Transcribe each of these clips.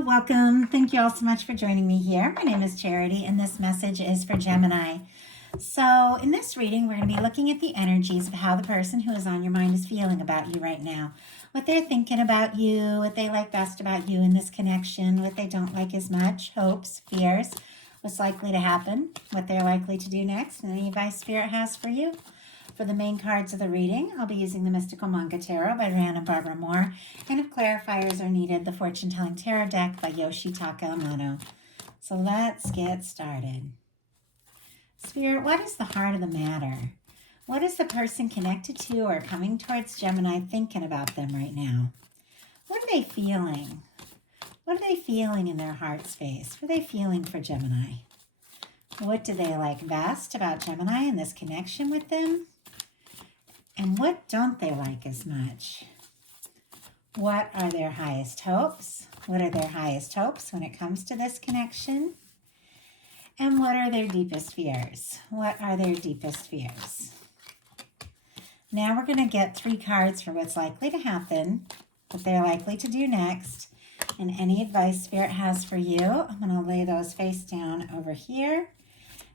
welcome. Thank you all so much for joining me here. My name is Charity, and this message is for Gemini. So, in this reading, we're going to be looking at the energies of how the person who is on your mind is feeling about you right now. What they're thinking about you, what they like best about you in this connection, what they don't like as much, hopes, fears, what's likely to happen, what they're likely to do next, and any advice Spirit has for you. For the main cards of the reading, I'll be using the Mystical Manga Tarot by Rand and Barbara Moore, and if clarifiers are needed, the Fortune Telling Tarot deck by Yoshitaka Amano. So let's get started. Spirit, what is the heart of the matter? What is the person connected to or coming towards Gemini thinking about them right now? What are they feeling? What are they feeling in their heart space? What are they feeling for Gemini? What do they like best about Gemini and this connection with them? And what don't they like as much? What are their highest hopes? What are their highest hopes when it comes to this connection? And what are their deepest fears? What are their deepest fears? Now we're going to get 3 cards for what's likely to happen, what they're likely to do next, and any advice Spirit has for you. I'm going to lay those face down over here,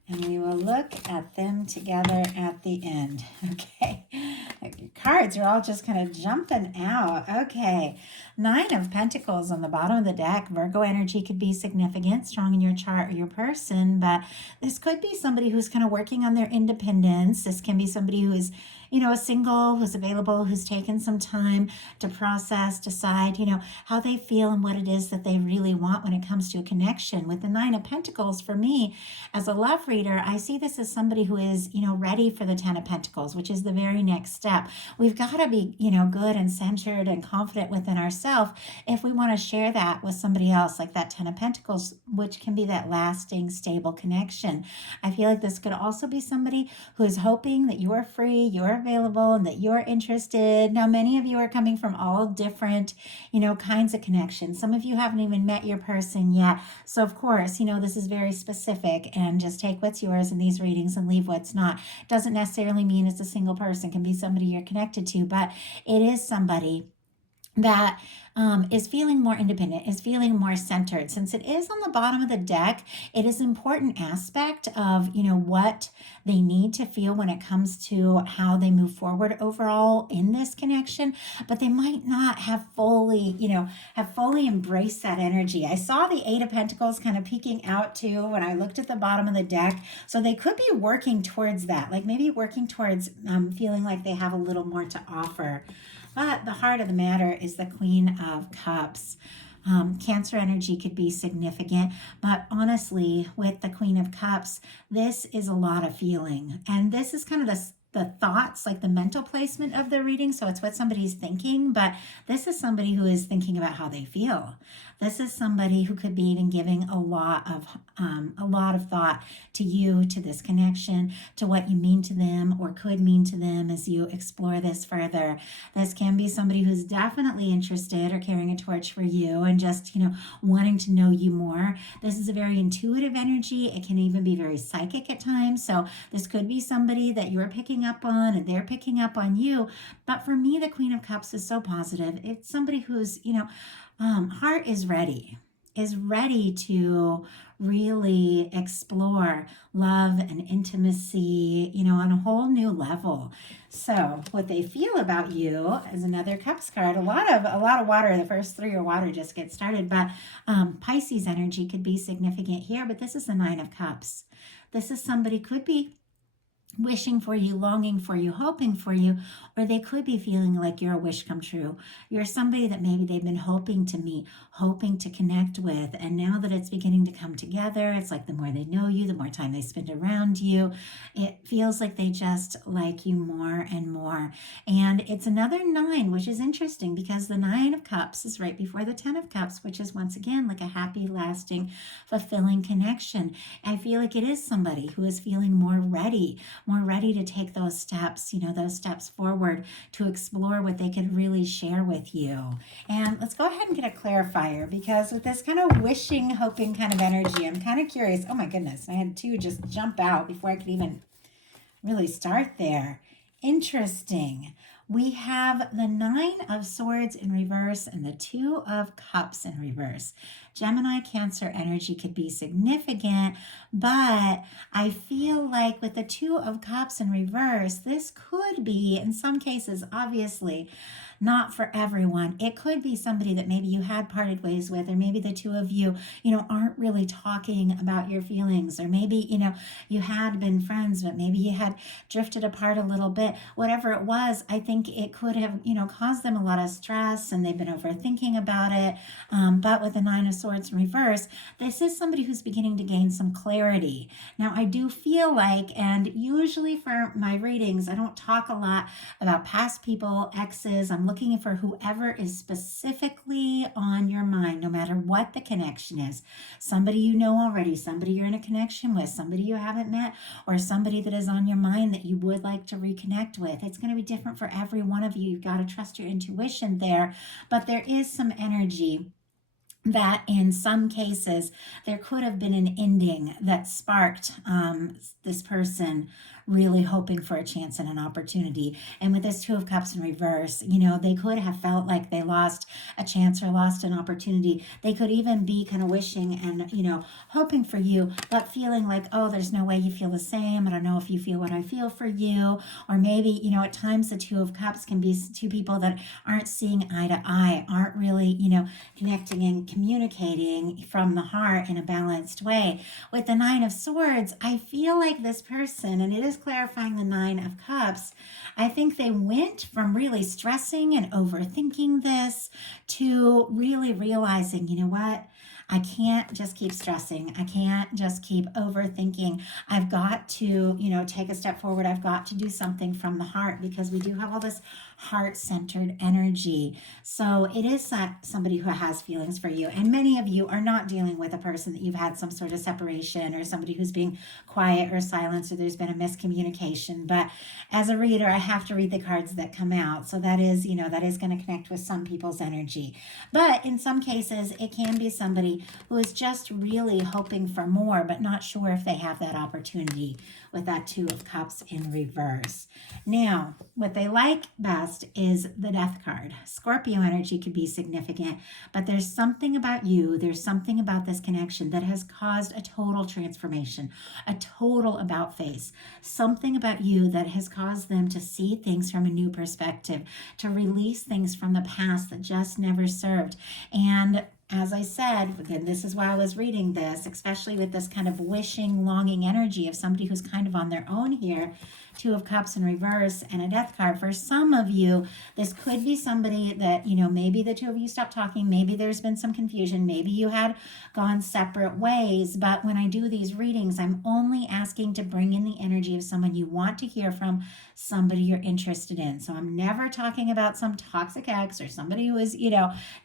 and we will look at them together at the end. Okay, cards are all just kind of jumping out. Okay, 9 of Pentacles on the bottom of the deck. Virgo energy could be significant, strong in your chart or your person, but this could be somebody who's kind of working on their independence. This can be somebody who is, single, who's available, who's taken some time to process, decide, how they feel and what it is that they really want when it comes to a connection. With the 9 of Pentacles, for me, as a love reader, I see this as somebody who is, ready for the 10 of Pentacles, which is the very next step. We've got to be, good and centered and confident within ourselves if we want to share that with somebody else, like that 10 of Pentacles, which can be that lasting, stable connection. I feel like this could also be somebody who is hoping that you are free, you're available, and that you're interested. Now, many of you are coming from all different, kinds of connections. Some of you haven't even met your person yet. So, of course, this is very specific, and just take what's yours in these readings and leave what's not. Doesn't necessarily mean it's a single person. It can be somebody you're connected to, but it is somebody that is feeling more independent, is feeling more centered. Since it is on the bottom of the deck, it is an important aspect of, what they need to feel when it comes to how they move forward overall in this connection, but they might not have fully embraced that energy. I saw the 8 of Pentacles kind of peeking out too when I looked at the bottom of the deck. So they could be working towards that, like maybe working towards feeling like they have a little more to offer. But the heart of the matter is the Queen of Cups. Cancer energy could be significant, but honestly, with the Queen of Cups, this is a lot of feeling. And this is kind of the thoughts, like the mental placement of the reading. So it's what somebody's thinking, but this is somebody who is thinking about how they feel. This is somebody who could be even giving a lot of thought to you, to this connection, to what you mean to them or could mean to them as you explore this further. This can be somebody who's definitely interested or carrying a torch for you and just, wanting to know you more. This is a very intuitive energy. It can even be very psychic at times. So this could be somebody that you're picking up on and they're picking up on you. But for me, the Queen of Cups is so positive. It's somebody who's, heart is ready to really explore love and intimacy, on a whole new level. So what they feel about you is another Cups card. A lot of water. The first 3 are water, just get started. But Pisces energy could be significant here, but this is the 9 of Cups. This is somebody could be wishing for you, longing for you, hoping for you, or they could be feeling like you're a wish come true. You're somebody that maybe they've been hoping to meet, hoping to connect with, and now that it's beginning to come together, it's like the more they know you, the more time they spend around you, it feels like they just like you more and more. And it's another 9, which is interesting because the 9 of Cups is right before the 10 of Cups, which is once again like a happy, lasting, fulfilling connection. I feel like it is somebody who is feeling more ready to take those steps, those steps forward to explore what they could really share with you. And let's go ahead and get a clarifier, because with this kind of wishing, hoping kind of energy, I'm kind of curious. Oh my goodness, I had 2 just jump out before I could even really start there. Interesting. we have the Nine of Swords in reverse and the Two of Cups in reverse. Gemini, Cancer energy could be significant, but I feel like with the Two of Cups in reverse, this could be, in some cases, obviously, not for everyone. It could be somebody that maybe you had parted ways with, or maybe the two of you, aren't really talking about your feelings, or maybe, you had been friends, but maybe you had drifted apart a little bit. Whatever it was, I think it could have, caused them a lot of stress and they've been overthinking about it. But with the Nine of Swords in reverse, this is somebody who's beginning to gain some clarity. Now, I do feel like, and usually for my readings, I don't talk a lot about past people, exes. I'm looking for whoever is specifically on your mind, no matter what the connection is. Somebody you know already, somebody you're in a connection with, somebody you haven't met, or somebody that is on your mind that you would like to reconnect with. It's going to be different for every one of you. You've got to trust your intuition there, but there is some energy that in some cases there could have been an ending that sparked this person really hoping for a chance and an opportunity. And with this Two of Cups in reverse, they could have felt like they lost a chance or lost an opportunity. They could even be kind of wishing and, hoping for you, but feeling like, oh, there's no way you feel the same. I don't know if you feel what I feel for you. Or maybe, at times the Two of Cups can be two people that aren't seeing eye to eye, aren't really, connecting and communicating from the heart in a balanced way. With the Nine of Swords, I feel like this person, and it is clarifying the Nine of Cups, I think they went from really stressing and overthinking this to really realizing, you know what? I can't just keep stressing. I can't just keep overthinking. I've got to, take a step forward. I've got to do something from the heart, because we do have all this heart-centered energy. So it is somebody who has feelings for you. And many of you are not dealing with a person that you've had some sort of separation, or somebody who's being quiet or silenced, or there's been a miscommunication. But as a reader, I have to read the cards that come out. So that is, that is going to connect with some people's energy. But in some cases, it can be somebody who is just really hoping for more, but not sure if they have that opportunity, with that Two of Cups in reverse. Now, what they like best is the Death card. Scorpio energy could be significant, but there's something about you, there's something about this connection that has caused a total transformation, a total about face, something about you that has caused them to see things from a new perspective, to release things from the past that just never served. And as I said, again, this is why I was reading this, especially with this kind of wishing, longing energy of somebody who's kind of on their own here. Two of Cups in reverse and a Death card. For some of you, this could be somebody that, maybe the two of you stopped talking. Maybe there's been some confusion. Maybe you had gone separate ways. But when I do these readings, I'm only asking to bring in the energy of someone you want to hear from, somebody you're interested in. So I'm never talking about some toxic ex or somebody who is,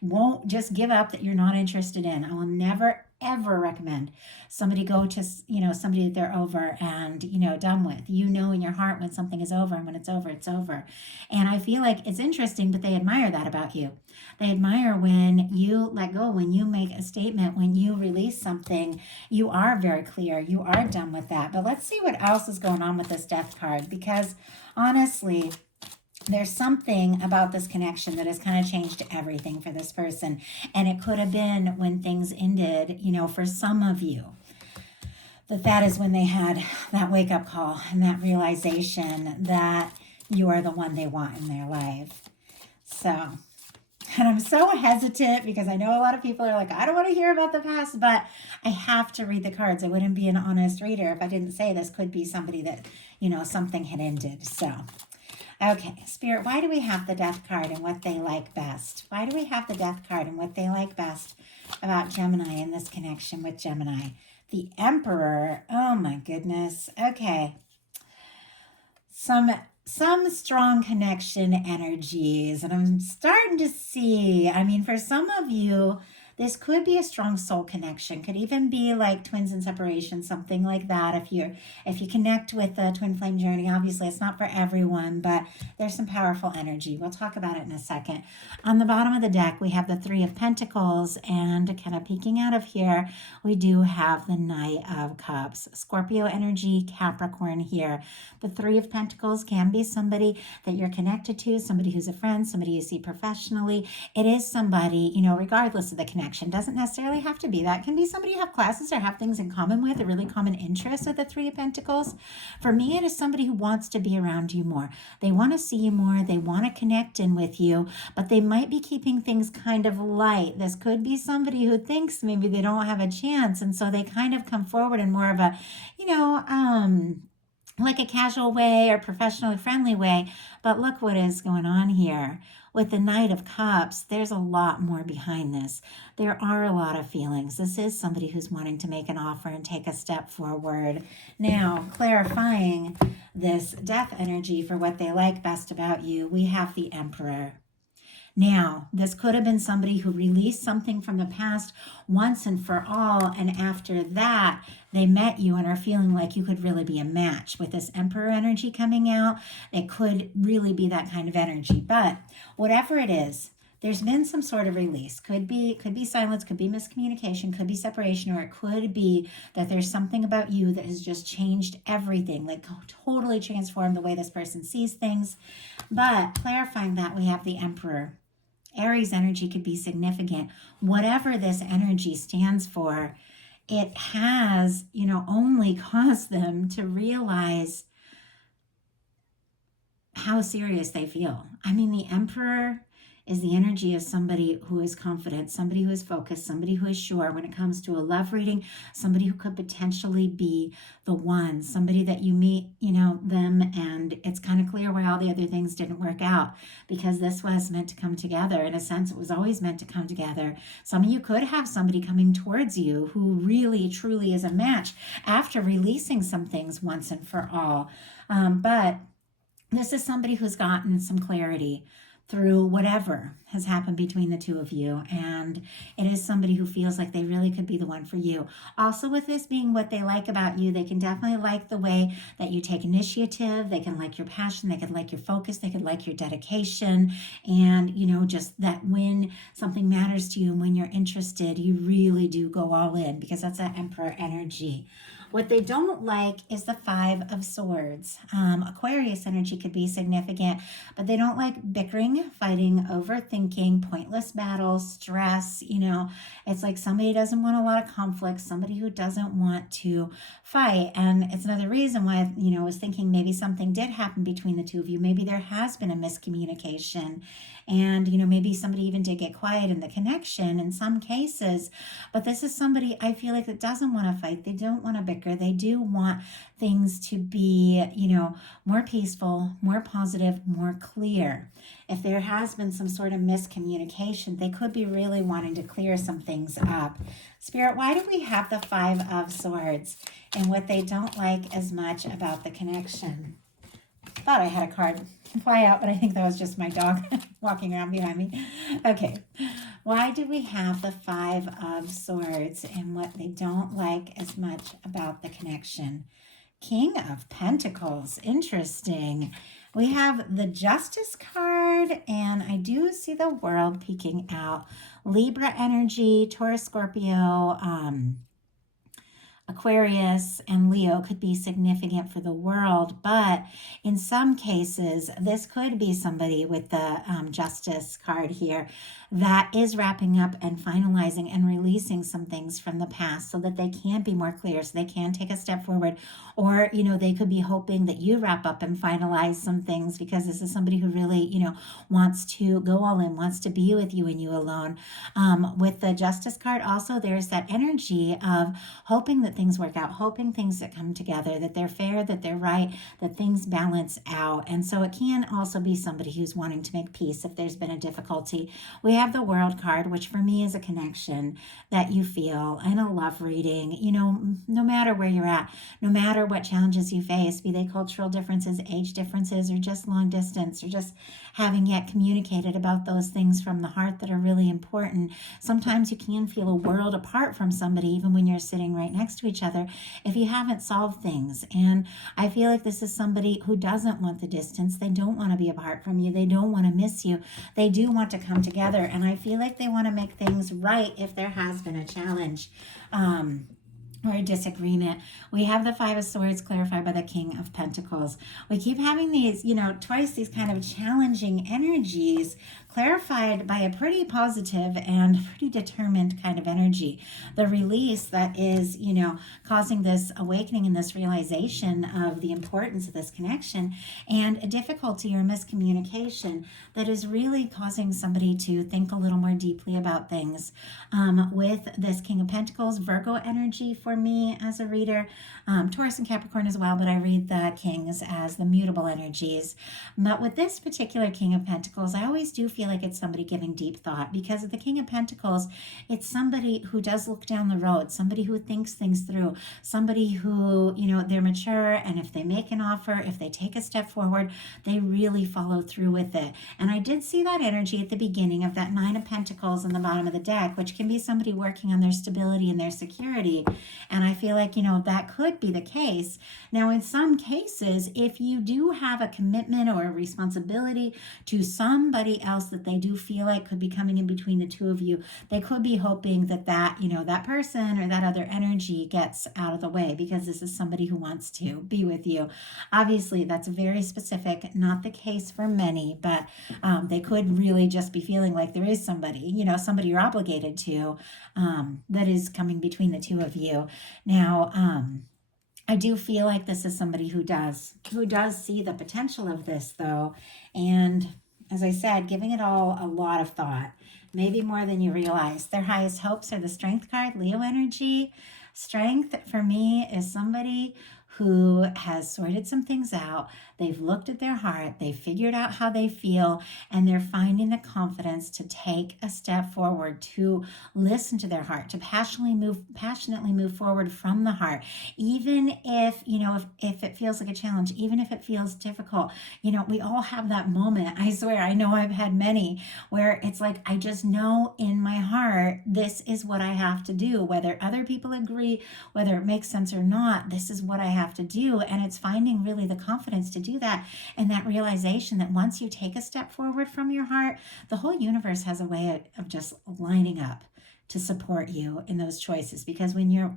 won't just give up that you're not interested in. I will never ever recommend somebody go to, somebody that they're over and, done with. In your heart when something is over, and when it's over, it's over. And I feel like it's interesting, but they admire that about you. They admire when you let go, when you make a statement, when you release something, you are very clear, you are done with that. But let's see what else is going on with this Death card, because honestly, there's something about this connection that has kind of changed everything for this person. And it could have been when things ended, for some of you, that is when they had that wake-up call and that realization that you are the one they want in their life. So, and I'm so hesitant because I know a lot of people are like, I don't want to hear about the past, but I have to read the cards. I wouldn't be an honest reader if I didn't say this could be somebody that, something had ended. So, okay, Spirit, why do we have the Death card and what they like best? Why do we have the Death card and what they like best about Gemini and this connection with Gemini? The Emperor, oh my goodness. Okay, some strong connection energies, and I'm starting to see, for some of you, This could be a strong soul connection. Could even be like twins in separation, something like that. If you connect with the twin flame journey, obviously it's not for everyone, but there's some powerful energy. We'll talk about it in a second. On the bottom of the deck, we have the Three of Pentacles, and kind of peeking out of here, we do have the Knight of Cups. Scorpio energy, Capricorn here. The Three of Pentacles can be somebody that you're connected to, somebody who's a friend, somebody you see professionally. It is somebody, regardless of the connection, doesn't necessarily have to be that. It can be somebody you have classes or have things in common with, a really common interest with the Three of Pentacles. For me, it is somebody who wants to be around you more. They want to see you more. They want to connect in with you, but they might be keeping things kind of light. This could be somebody who thinks maybe they don't have a chance, and so they kind of come forward in more of a, like a casual way or professionally friendly way. But look what is going on here. With the Knight of Cups, there's a lot more behind this. There are a lot of feelings. This is somebody who's wanting to make an offer and take a step forward. Now, clarifying this death energy for what they like best about you, we have the Emperor. Now, this could have been somebody who released something from the past once and for all, and after that, they met you and are feeling like you could really be a match. With this Emperor energy coming out, it could really be that kind of energy. But whatever it is, there's been some sort of release. Could be silence, could be miscommunication, could be separation, or it could be that there's something about you that has just changed everything, like totally transformed the way this person sees things. But clarifying that, we have the Emperor. Aries energy could be significant. Whatever this energy stands for, it has, only caused them to realize how serious they feel. I mean, the Emperor is the energy of somebody who is confident, somebody who is focused, somebody who is sure when it comes to a love reading, somebody who could potentially be the one, somebody that you meet, them, and it's kind of clear why all the other things didn't work out, because this was meant to come together. In a sense, it was always meant to come together. Some of you could have somebody coming towards you who really, truly is a match after releasing some things once and for all. But this is somebody who's gotten some clarity through whatever has happened between the two of you, and it is somebody who feels like they really could be the one for you. Also, with this being what they like about you, they can definitely like the way that you take initiative. They can like your passion, they can like your focus, they can like your dedication, and just that when something matters to you and when you're interested, you really do go all in, because that's that Emperor energy. What they don't like is the Five of Swords. Aquarius energy could be significant, but they don't like bickering, fighting, overthinking, pointless battles, stress. It's like somebody doesn't want a lot of conflict, somebody who doesn't want to fight. And it's another reason why, I was thinking maybe something did happen between the two of you. Maybe there has been a miscommunication, and, maybe somebody even did get quiet in the connection in some cases. But this is somebody, I feel like, that doesn't want to fight. They don't want to bicker. They do want things to be, more peaceful, more positive, more clear. If there has been some sort of miscommunication, they could be really wanting to clear some things up. Spirit, why do we have the Five of Swords and what they don't like as much about the connection? Thought I had a card fly out, but I think that was just my dog walking around behind me. Okay. Why do we have the Five of Swords and what they don't like as much about the connection? King of Pentacles. Interesting. We have the Justice card, and I do see the World peeking out. Libra energy, Taurus, Scorpio, Aquarius, and Leo could be significant for the world, but in some cases, this could be somebody with the Justice card here that is wrapping up and finalizing and releasing some things from the past so that they can be more clear, so they can take a step forward. Or, they could be hoping that you wrap up and finalize some things, because this is somebody who really, wants to go all in, wants to be with you and you alone. With the Justice card, also, there's that energy of hoping that things work out, hoping things that come together, that they're fair, that they're right, that things balance out. And so it can also be somebody who's wanting to make peace if there's been a difficulty. We have the World card, which for me is a connection that you feel, and a love reading. No matter where you're at, no matter what challenges you face, be they cultural differences, age differences, or just long distance, or just having yet communicated about those things from the heart that are really important. Sometimes you can feel a world apart from somebody, even when you're sitting right next to each other, if you haven't solved things. And I feel like this is somebody who doesn't want the distance. They don't want to be apart from you. They don't want to miss you. They do want to come together. And I feel like they want to make things right if there has been a challenge. Or a disagreement. We have the Five of Swords clarified by the King of Pentacles. We keep having these, twice these kind of challenging energies clarified by a pretty positive and pretty determined kind of energy. The release that is, causing this awakening and this realization of the importance of this connection, and a difficulty or miscommunication that is really causing somebody to think a little more deeply about things. With this King of Pentacles, Virgo energy for me as a reader, Taurus and Capricorn as well, but I read the Kings as the mutable energies. But with this particular King of Pentacles, I always do feel like it's somebody giving deep thought, because of the King of Pentacles, it's somebody who does look down the road, somebody who thinks things through, somebody who, they're mature, and if they make an offer, if they take a step forward, they really follow through with it. And I did see that energy at the beginning of that Nine of Pentacles in the bottom of the deck, which can be somebody working on their stability and their security. And I feel like, that could be the case. Now, in some cases, if you do have a commitment or a responsibility to somebody else that they do feel like could be coming in between the two of you, they could be hoping that that person or that other energy gets out of the way, because this is somebody who wants to be with you. Obviously, that's very specific, not the case for many, but they could really just be feeling like there is somebody, somebody you're obligated to, that is coming between the two of you. Now, I do feel like this is somebody who does see the potential of this, though, and as I said, giving it all a lot of thought, maybe more than you realize. Their highest hopes are the Strength card, Leo energy. Strength for me is somebody who has sorted some things out. They've looked at their heart, they've figured out how they feel, and they're finding the confidence to take a step forward, to listen to their heart, to passionately move forward from the heart. Even if, if it feels like a challenge, even if it feels difficult, we all have that moment. I swear, I know I've had many where it's like, I just know in my heart, this is what I have to do, whether other people agree, whether it makes sense or not, this is what I have to do. And it's finding really the confidence to do that, and that realization that once you take a step forward from your heart, the whole universe has a way of just lining up to support you in those choices. Because when you're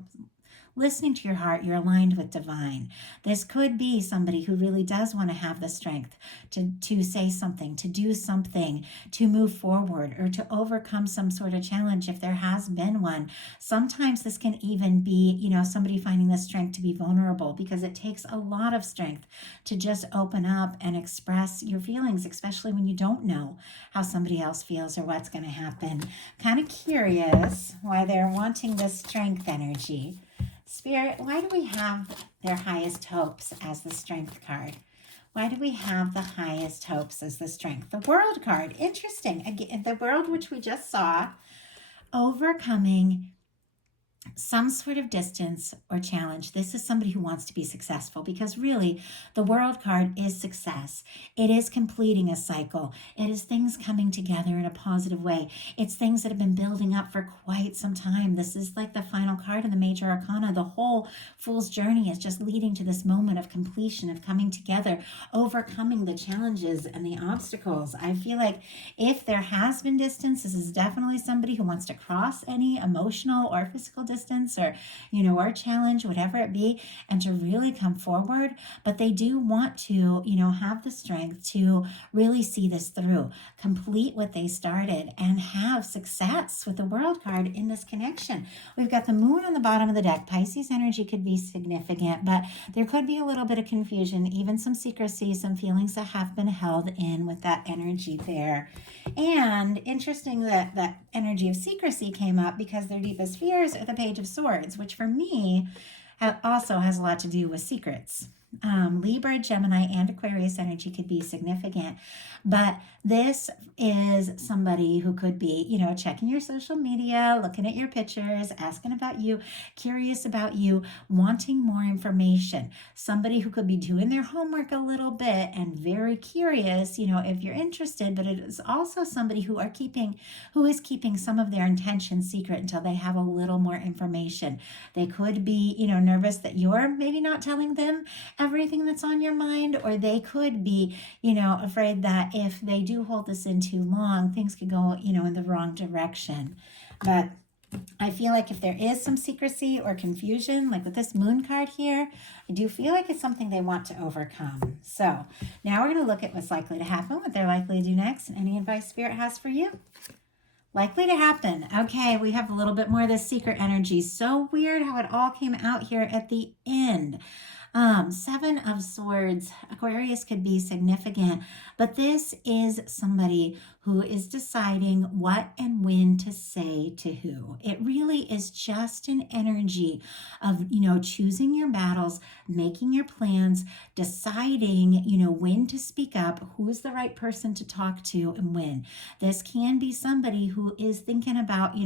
listening to your heart, you're aligned with divine. This could be somebody who really does want to have the strength to say something, to do something, to move forward, or to overcome some sort of challenge if there has been one. Sometimes this can even be, somebody finding the strength to be vulnerable, because it takes a lot of strength to just open up and express your feelings, especially when you don't know how somebody else feels or what's going to happen. Kind of curious why they're wanting this strength energy. Spirit, why do we have their highest hopes as the Strength card? Why do we have the highest hopes as the Strength? The World card, interesting. Again, the World, which we just saw, overcoming some sort of distance or challenge. This is somebody who wants to be successful, because really the World card is success. It is completing a cycle. It is things coming together in a positive way. It's things that have been building up for quite some time. This is like the final card in the Major Arcana. The whole Fool's journey is just leading to this moment of completion, of coming together, overcoming the challenges and the obstacles. I feel like if there has been distance, this is definitely somebody who wants to cross any emotional or physical distance, or challenge, whatever it be, and to really come forward. But they do want to, have the strength to really see this through, complete what they started, and have success with the World card in this connection. We've got the Moon on the bottom of the deck. Pisces energy could be significant, but there could be a little bit of confusion, even some secrecy, some feelings that have been held in with that energy there. And interesting that that energy of secrecy came up, because their deepest fears are the Page of Swords, which for me also has a lot to do with secrets. Libra, Gemini, and Aquarius energy could be significant, but this is somebody who could be, checking your social media, looking at your pictures, asking about you, curious about you, wanting more information. Somebody who could be doing their homework a little bit and very curious, if you're interested, but it is also somebody who is keeping some of their intentions secret until they have a little more information. They could be, nervous that you're maybe not telling them everything that's on your mind, or they could be, afraid that if they do hold this in too long, things could go, in the wrong direction. But I feel like if there is some secrecy or confusion, like with this moon card here, I do feel like it's something they want to overcome. So now we're going to look at what's likely to happen, what they're likely to do next, and any advice Spirit has for you. Likely to happen. Okay, we have a little bit more of this secret energy. So weird how it all came out here at the end. Seven of Swords. Aquarius could be significant, but this is somebody who is deciding what and when to say to who. It really is just an energy of, choosing your battles, making your plans, deciding, when to speak up, who's the right person to talk to and when. This can be somebody who is thinking about,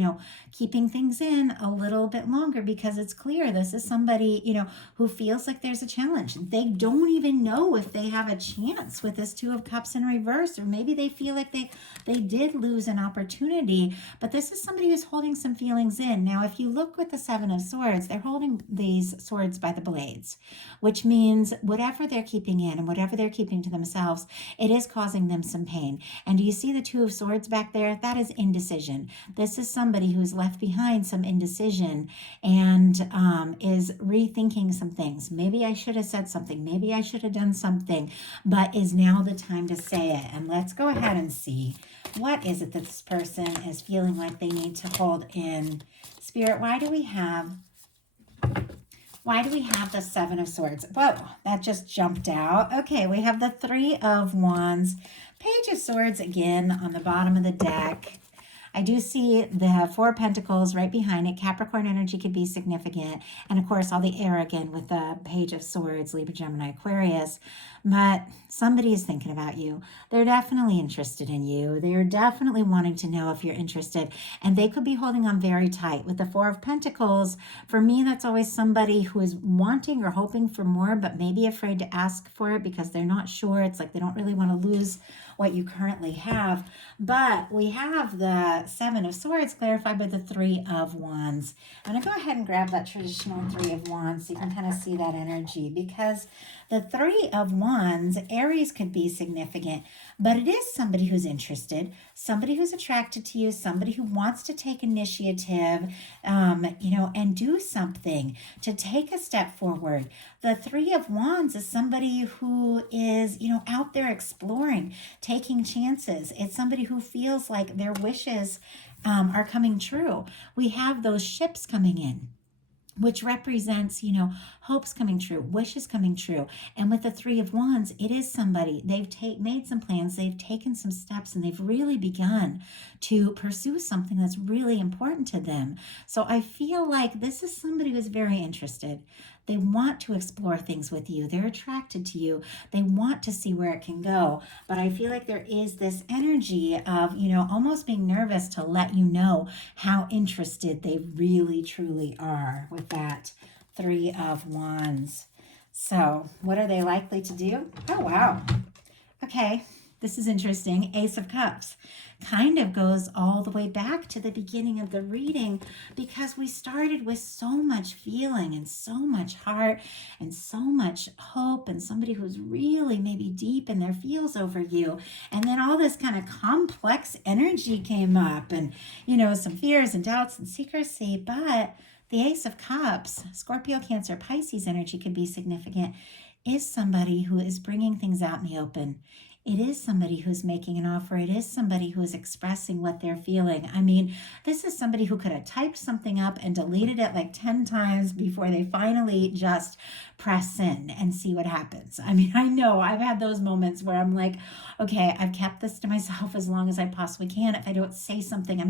keeping things in a little bit longer because it's clear this is somebody, who feels like there's a challenge. They don't even know if they have a chance with this Two of Cups in reverse, or maybe they feel like they did lose an opportunity, but this is somebody who's holding some feelings in. Now, if you look with the Seven of Swords, they're holding these swords by the blades, which means whatever they're keeping in and whatever they're keeping to themselves, it is causing them some pain. And do you see the Two of Swords back there? That is indecision. This is somebody who's left behind some indecision and is rethinking some things. Maybe I should have said something. Maybe I should have done something, but is now the time to say it. And let's go ahead and see, what is it that this person is feeling like they need to hold in? Spirit, why do we have the Seven of Swords? Whoa, that just jumped out. Okay, we have the Three of Wands, Page of Swords again on the bottom of the deck. I do see the Four of Pentacles right behind it. Capricorn energy could be significant. And of course, all the air again with the Page of Swords, Libra, Gemini, Aquarius. But somebody is thinking about you. They're definitely interested in you. They're definitely wanting to know if you're interested. And they could be holding on very tight. With the Four of Pentacles, for me, that's always somebody who is wanting or hoping for more, but maybe afraid to ask for it because they're not sure. It's like they don't really want to lose what you currently have. But we have the Seven of Swords clarified by the Three of Wands. I'm going to go ahead and grab that traditional Three of Wands so you can kind of see that energy, because the Three of Wands, Aries could be significant, but it is somebody who's interested, somebody who's attracted to you, somebody who wants to take initiative, and do something to take a step forward. The Three of Wands is somebody who is, out there exploring, taking chances. It's somebody who feels like their wishes are coming true. We have those ships coming in, which represents, hopes coming true, wishes coming true. And with the Three of Wands, it is somebody, they've made some plans, they've taken some steps, and they've really begun to pursue something that's really important to them. So I feel like this is somebody who's very interested. They want to explore things with you. They're attracted to you. They want to see where it can go. But I feel like there is this energy of, almost being nervous to let you know how interested they really, truly are with that Three of Wands. So what are they likely to do? Oh, wow. Okay, this is interesting. Ace of Cups kind of goes all the way back to the beginning of the reading, because we started with so much feeling and so much heart and so much hope and somebody who's really maybe deep in their feels over you. And then all this kind of complex energy came up and, some fears and doubts and secrecy. But the Ace of Cups, Scorpio, Cancer, Pisces energy could be significant, is somebody who is bringing things out in the open. It is somebody who's making an offer. It is somebody who is expressing what they're feeling. I mean, this is somebody who could have typed something up and deleted it like 10 times before they finally just press send and see what happens. I mean, I know I've had those moments where I'm like, okay, I've kept this to myself as long as I possibly can. If I don't say something,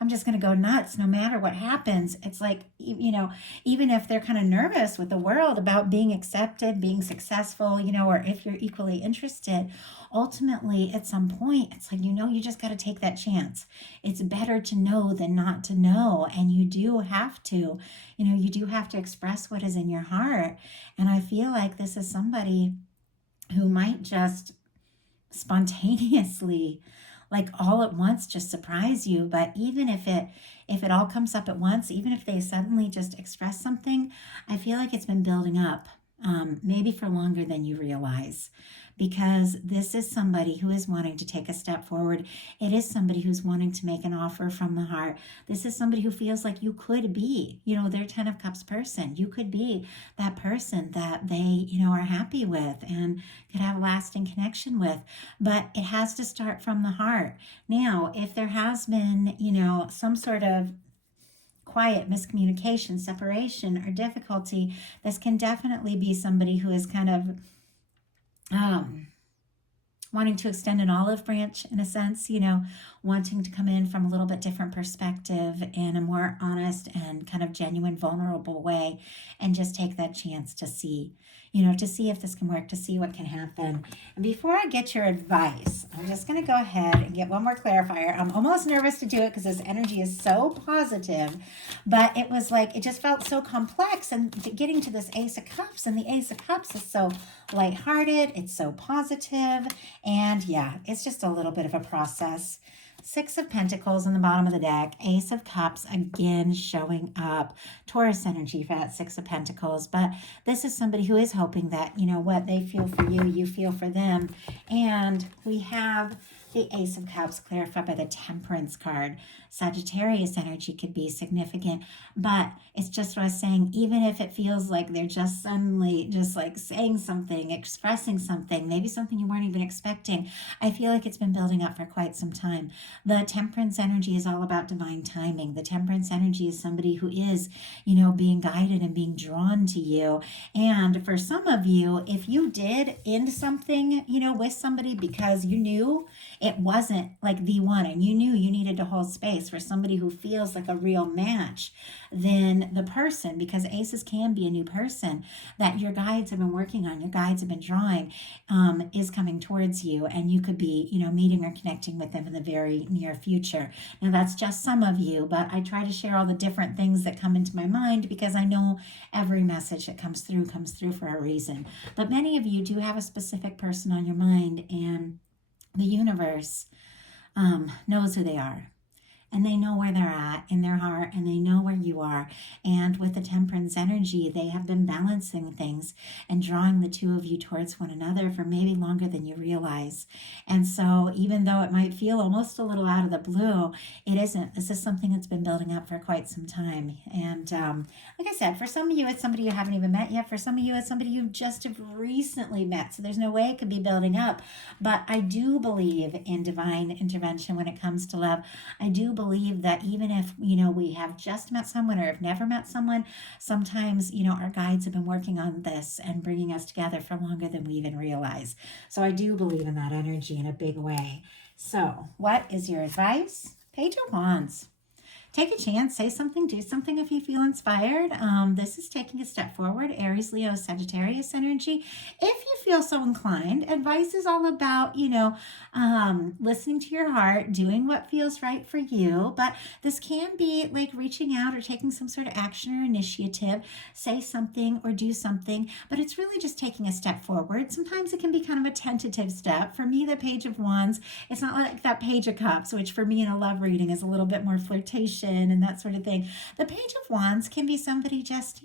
I'm just going to go nuts no matter what happens. It's like, even if they're kind of nervous with the world about being accepted, being successful, or if you're equally interested, ultimately at some point, it's like, you just got to take that chance. It's better to know than not to know. And you do have to, express what is in your heart. And I feel like this is somebody who might just spontaneously, like all at once, just surprise you. But even if it all comes up at once, even if they suddenly just express something, I feel like it's been building up, maybe for longer than you realize, because this is somebody who is wanting to take a step forward. It is somebody who's wanting to make an offer from the heart. This is somebody who feels like you could be, their 10 of Cups person. You could be that person that they, are happy with and could have a lasting connection with. But it has to start from the heart. Now, if there has been, some sort of quiet miscommunication, separation, or difficulty, this can definitely be somebody who is kind of wanting to extend an olive branch in a sense, wanting to come in from a little bit different perspective in a more honest and kind of genuine, vulnerable way, and just take that chance to see, to see if this can work, to see what can happen. And before I get your advice, I'm just going to go ahead and get one more clarifier. I'm almost nervous to do it because this energy is so positive, but it was like, it just felt so complex, and getting to this Ace of Cups, and the Ace of Cups is so lighthearted, it's so positive, and yeah, it's just a little bit of a process. Six of Pentacles in the bottom of the deck, Ace of Cups again showing up, Taurus energy for that Six of Pentacles. But this is somebody who is hoping that, what they feel for you, you feel for them. And we have the Ace of Cups clarified by the Temperance card. Sagittarius energy could be significant, but it's just what I was saying, even if it feels like they're just suddenly just like saying something, expressing something, maybe something you weren't even expecting, I feel like it's been building up for quite some time. The Temperance energy is all about divine timing. The Temperance energy is somebody who is, being guided and being drawn to you. And for some of you, if you did end something, with somebody because you knew it wasn't like the one, and you knew you needed to hold space for somebody who feels like a real match, then the person, because aces can be a new person that your guides have been working on, your guides have been drawing, is coming towards you, and you could be, meeting or connecting with them in the very near future. Now, that's just some of you, but I try to share all the different things that come into my mind because I know every message that comes through for a reason. But many of you do have a specific person on your mind, and the universe knows who they are. And they know where they're at in their heart, and they know where you are. And with the Temperance energy, they have been balancing things and drawing the two of you towards one another for maybe longer than you realize. And so even though it might feel almost a little out of the blue, it isn't. This is something that's been building up for quite some time. And like I said, for some of you, it's somebody you haven't even met yet. For some of you, it's somebody you just have recently met. So there's no way it could be building up. But I do believe in divine intervention when it comes to love. I do believe that even if, we have just met someone or have never met someone, sometimes, our guides have been working on this and bringing us together for longer than we even realize. So I do believe in that energy in a big way. So what is your advice? Page of Wands. Take a chance, say something, do something if you feel inspired. This is taking a step forward. Aries, Leo, Sagittarius energy. If you feel so inclined, advice is all about, listening to your heart, doing what feels right for you. But this can be like reaching out or taking some sort of action or initiative, say something or do something. But it's really just taking a step forward. Sometimes it can be kind of a tentative step. For me, the Page of Wands, it's not like that Page of Cups, which for me in a love reading is a little bit more flirtation and that sort of thing. The Page of Wands can be somebody just,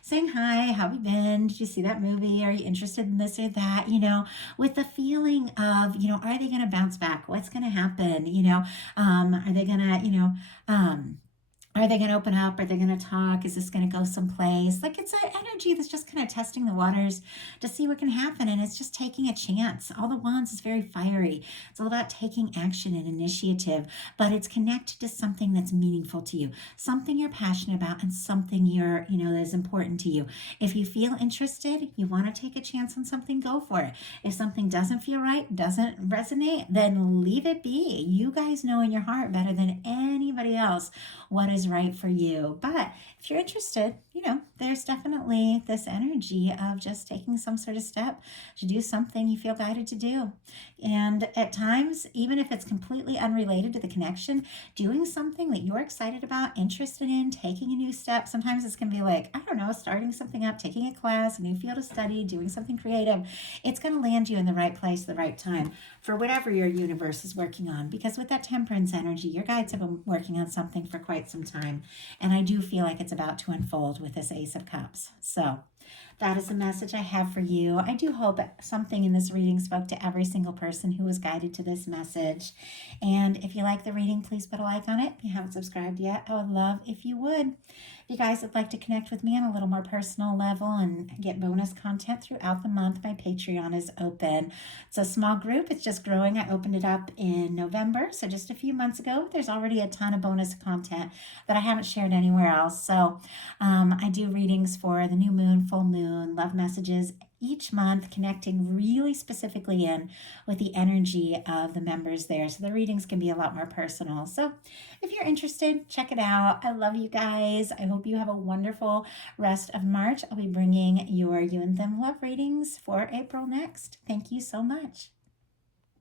saying, hi, how have you been? Did you see that movie? Are you interested in this or that? With the feeling of, are they going to bounce back? What's going to happen? Are they going to, Are they going to open up? Are they going to talk? Is this going to go someplace? Like, it's an energy that's just kind of testing the waters to see what can happen. And it's just taking a chance. All the Wands is very fiery. It's all about taking action and initiative, but it's connected to something that's meaningful to you, something you're passionate about, and something that is important to you. If you feel interested, you want to take a chance on something, go for it. If something doesn't feel right, doesn't resonate, then leave it be. You guys know in your heart better than anybody else what is right for you. But if you're interested, there's definitely this energy of just taking some sort of step to do something you feel guided to do. And at times, even if it's completely unrelated to the connection, doing something that you're excited about, interested in, taking a new step, sometimes it's going to be like, I don't know, starting something up, taking a class, a new field of study, doing something creative. It's going to land you in the right place, the right time for whatever your universe is working on. Because with that Temperance energy, your guides have been working on something for quite some time. And I do feel like it's about to unfold with this Ace of Cups. So that is the message I have for you. I do hope something in this reading spoke to every single person who was guided to this message. And if you like the reading, please put a like on it. If you haven't subscribed yet, I would love if you would. If you guys would like to connect with me on a little more personal level and get bonus content throughout the month, my Patreon is open. It's a small group. It's just growing. I opened it up in November, so just a few months ago. There's already a ton of bonus content that I haven't shared anywhere else. So I do readings for the new moon, full moon, love messages each month, connecting really specifically in with the energy of the members there. So the readings can be a lot more personal. So if you're interested, check it out. I love you guys. I hope you have a wonderful rest of March. I'll be bringing your You and Them love readings for April next. Thank you so much.